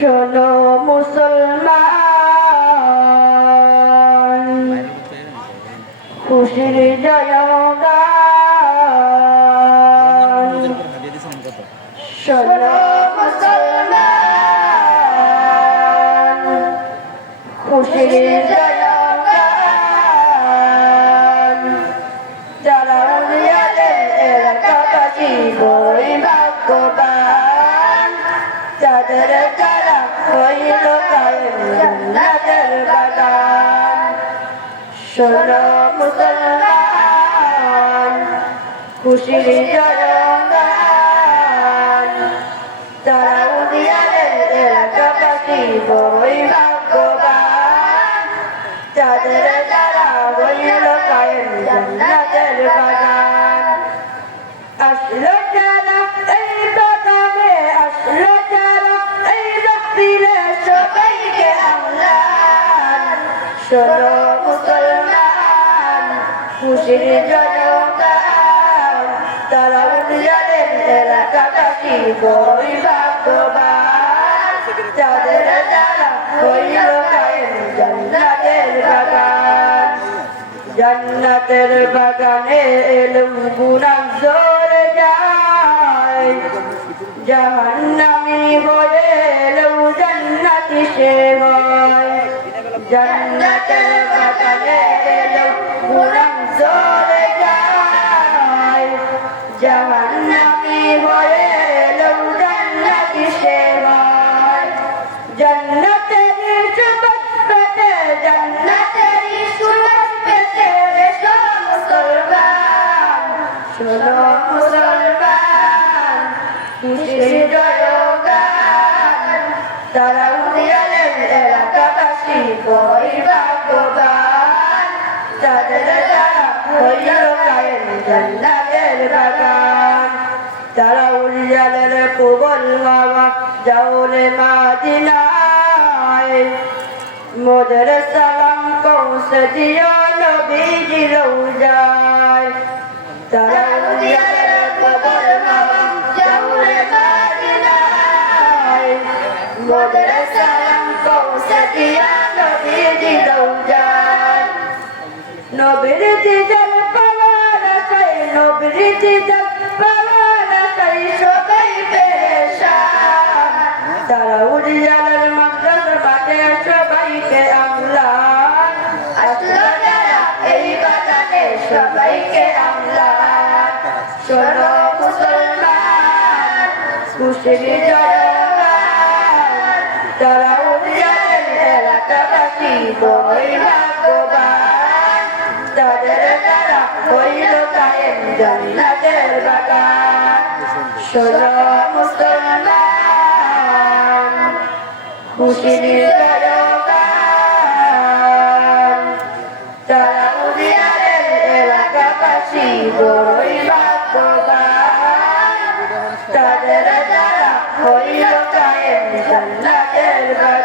শোনো মুসলমান। খুশির জয়গান। শোনো মুসলমান। খুশির জয়গান। যারা উলিয়াদের এলাকাবাসী বই ভাগ্যবান? যাদের হইল জান্নাতের বাগান শোনো মুসলমান খুশির জয়গান যারা উলিয়াদের এলাকাবাসী বই ভাগ্যবান যাদের সবাইকে আহ্লান শোনো মুসলমান তারা উদ্যানের এলাকাবাসী বই ভাগ্যবান যাদের যারা হইল কায়েম জান্নাতের বাগান এলম গুনাহ জোরে যায়। জাহান্নামি হয়ে এলেও জান্নাতি সে হয় জান্নাতের বাগানে এলম গুনাহ জোরে যায় জাহান্নামি হয়ে এলেও জান্নাতি সে হয় জান্নাতের সুবাস পেতে জান্নাতের সুবাস পেতে এসো মুসলমান শোনো মুসলমান খুশির জান্নাতের বাগান। তারা উলিয়ালের প্রবল বাবা যাওরে মাদিনায়। মোদের সালাম কৌশে দিও নবীজি রৌজায়। তারা উলিয়ালের প্রবল বাবা যাওরে মাদিনায়। মোদের সালাম কৌশে দিও নবীজি নবীর দিদার সবাইকে আমলান। শোনো মুসলমান খুশির জয়গান। তারা উড়িয়ালের এলাকাবাসী বই ভাগ্যবান তাদের দ্বারা হইল কায়েম জান্নাতের বাগান শোনো মুসলমান খুশি নির্দয় তারা উদিয়ারের এলাকাবাসী বড়ই ভাগ্যবান তাদের দ্বারা হইল কায়েম জান্নাতের বাগান